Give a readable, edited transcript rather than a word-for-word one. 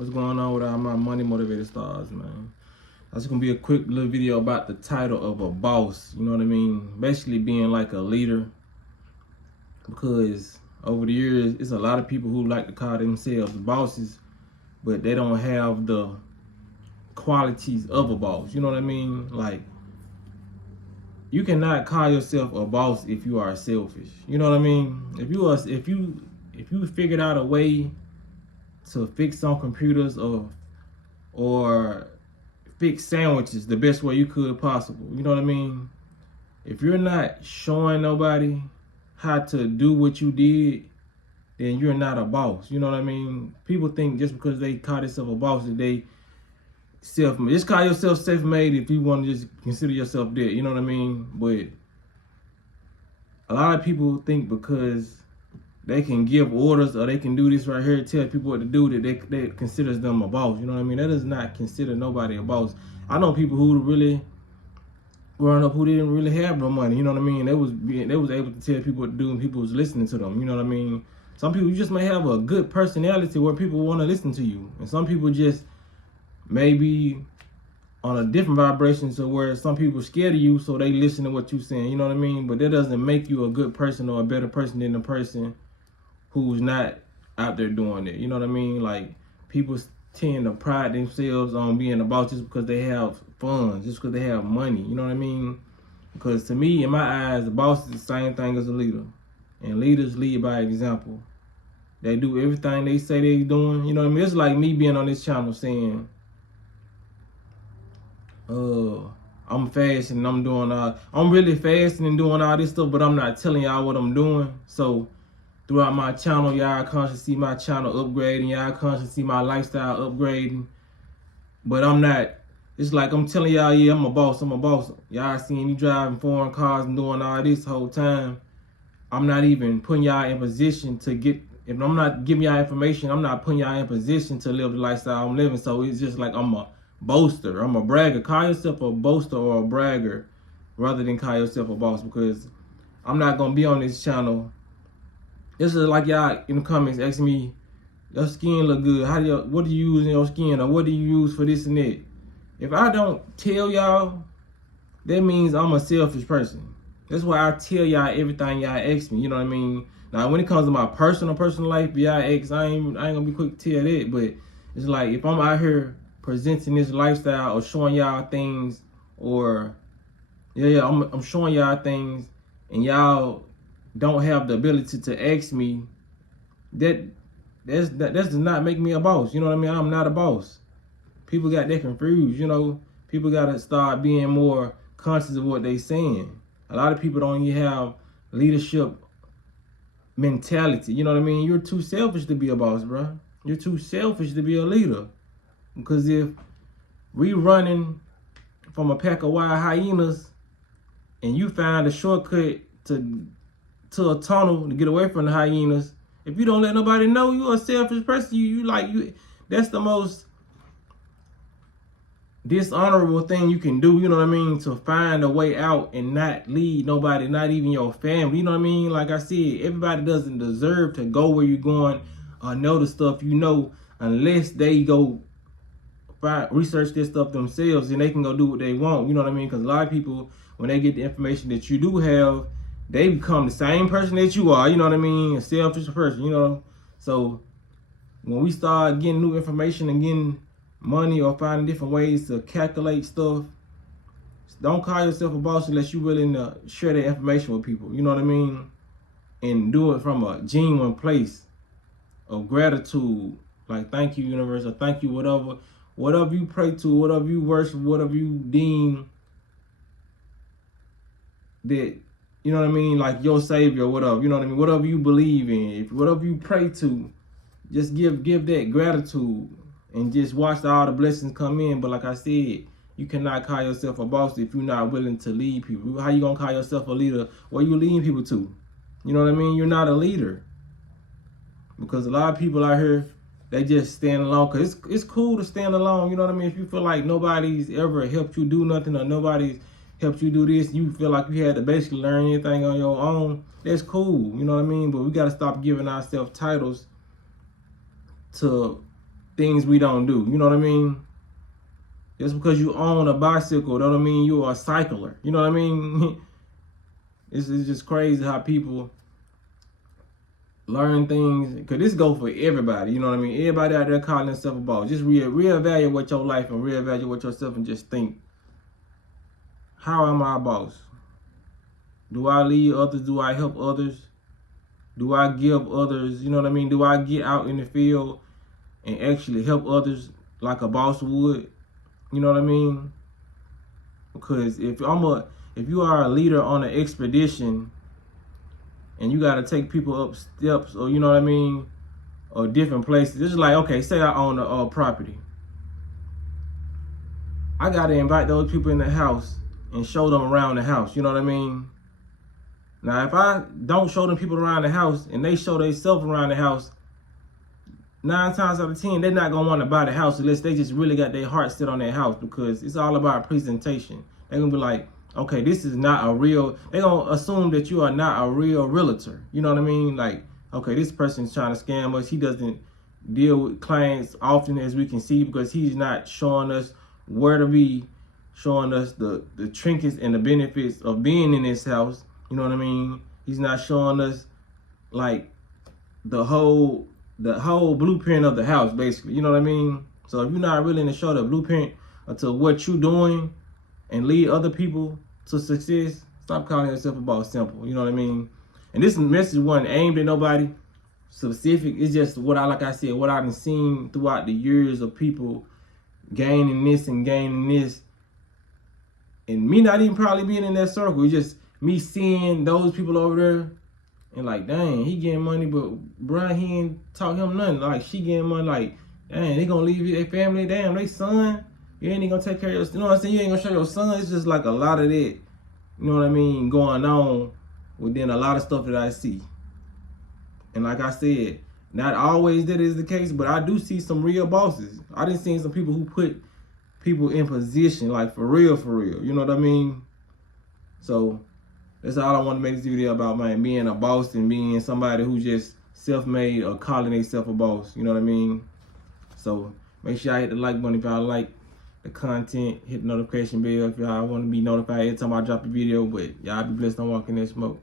What's going on with all my money motivated stars, man? That's gonna be a quick little video about the title of a boss. You know what I mean? Basically being like a leader. Because over the years, it's a lot of people who like to call themselves bosses, but they don't have the qualities of a boss. You know what I mean? Like, you cannot call yourself a boss if you are selfish. You know what I mean? If you figured out a way to fix some computers or fix sandwiches the best way you could possible, you know what I mean? If you're not showing nobody how to do what you did, then you're not a boss. You know what I mean? People think just because they call themselves a boss that they self-made. Just call yourself self-made if you want to just consider yourself that. You know what I mean? But a lot of people think because they can give orders or they can do this right here, tell people what to do, that they considers them a boss. You know what I mean? That does not consider nobody a boss. I know people who really growing up who didn't really have no money. You know what I mean? They was able to tell people what to do and people was listening to them. You know what I mean? Some people, you just may have a good personality where people want to listen to you, and some people just maybe on a different vibration, so where some people scared of you, so they listen to what you're saying. You know what I mean? But that doesn't make you a good person or a better person than the person who's not out there doing it. You know what I mean? Like, people tend to pride themselves on being a boss just because they have funds, just because they have money. You know what I mean? Because to me, in my eyes, the boss is the same thing as a leader. And leaders lead by example. They do everything they say they're doing. You know what I mean? It's like me being on this channel saying, I'm fasting, I'm really fasting and doing all this stuff, but I'm not telling y'all what I'm doing. So throughout my channel, y'all constantly see my channel upgrading, y'all constantly see my lifestyle upgrading. But I'm not, it's like I'm telling y'all, yeah, I'm a boss. Y'all seeing me driving foreign cars and doing all this whole time. I'm not even putting y'all in position to get, if I'm not giving y'all information, I'm not putting y'all in position to live the lifestyle I'm living. So it's just like I'm a boaster, I'm a bragger. Call yourself a boaster or a bragger rather than call yourself a boss, because I'm not going to be on this channel. This is like y'all in the comments asking me, your skin look good. What do you use in your skin? Or what do you use for this and that? If I don't tell y'all, that means I'm a selfish person. That's why I tell y'all everything y'all ask me. You know what I mean? Now, when it comes to my personal life, y'all ask, I ain't gonna be quick to tell that. But it's like, if I'm out here presenting this lifestyle or showing y'all things, or I'm showing y'all things, and y'all don't have the ability to ask me, that does not make me a boss. You know what I mean? I'm not a boss. People got that confused. You know, people got to start being more conscious of what they saying. A lot of people don't even have leadership mentality. You know what I mean? You're too selfish to be a boss, bro. You're too selfish to be a leader. Because if we running from a pack of wild hyenas and you find a shortcut to a tunnel to get away from the hyenas, if you don't let nobody know you're a selfish person, that's the most dishonorable thing you can do, you know what I mean, to find a way out and not lead nobody, not even your family. You know what I mean? Like I said, everybody doesn't deserve to go where you're going or know the stuff you know unless they go research this stuff themselves, and they can go do what they want. You know what I mean? Because a lot of people, when they get the information that you do have, they become the same person that you are. You know what I mean? A selfish person, you know? So when we start getting new information and getting money or finding different ways to calculate stuff, don't call yourself a boss unless you're willing to share that information with people. You know what I mean? And do it from a genuine place of gratitude. Like, thank you, universe, or thank you, whatever you pray to, whatever you worship, whatever you deem that, you know what I mean, like your savior or whatever, you know what I mean, whatever you believe in, whatever you pray to, just give that gratitude and just watch all the blessings come in. But like I said, you cannot call yourself a boss if you're not willing to lead people. How you gonna call yourself a leader? Where you leading people to? You know what I mean? You're not a leader. Because a lot of people out here, they just stand alone. Because it's cool to stand alone. You know what I mean? If you feel like nobody's ever helped you do nothing, or nobody's helped you do this, you feel like you had to basically learn anything on your own, that's cool. You know what I mean? But we got to stop giving ourselves titles to things we don't do. You know what I mean? Just because you own a bicycle, that don't mean you're a cycler. You know what I mean? It's just crazy how people learn things, because this go for everybody. You know what I mean? Everybody out there calling themselves a boss. Just reevaluate your life and reevaluate yourself and just think, how am I a boss? Do I lead others? Do I help others? Do I give others, you know what I mean? Do I get out in the field and actually help others like a boss would? You know what I mean? Because if you are a leader on an expedition and you got to take people up steps, or you know what I mean, or different places, it's like, okay, say I own a property. I got to invite those people in the house and show them around the house. You know what I mean? Now, if I don't show them people around the house and they show themselves around the house, 9 times out of 10, they're not going to want to buy the house unless they just really got their heart set on that house, because it's all about presentation. They're going to be like, okay, this is not a real, they're going to assume that you are not a real realtor. You know what I mean? Like, okay, this person's trying to scam us. He doesn't deal with clients often as we can see, because he's not showing us where to be, showing us the trinkets and the benefits of being in this house. You know what I mean? He's not showing us like the whole blueprint of the house, basically. You know what I mean? So if you're not willing to show the blueprint to what you're doing and lead other people to success, stop calling yourself a boss. Simple. You know what I mean? And this message wasn't aimed at nobody specific. It's just what like I said, what I've been seeing throughout the years of people gaining this and gaining this, and me not even probably being in that circle. It's just me seeing those people over there and like, dang, he getting money, but bruh, he ain't talk him nothing. Like, she getting money, like, dang, they gonna leave their family, damn, they son, you ain't gonna take care of your, you know what I'm saying, you ain't gonna show your son. It's just like a lot of that, you know what I mean, going on within a lot of stuff that I see. And like I said, not always that is the case, but I do see some real bosses. I done seen some people who put people in position, like for real, you know what I mean? So that's all I want to make this video about, man, being a boss and being somebody who just self-made or calling themselves a boss. You know what I mean? So make sure y'all hit the like button if y'all like the content. Hit the notification bell if y'all want to be notified every time I drop a video. But y'all be blessed on walking that smoke.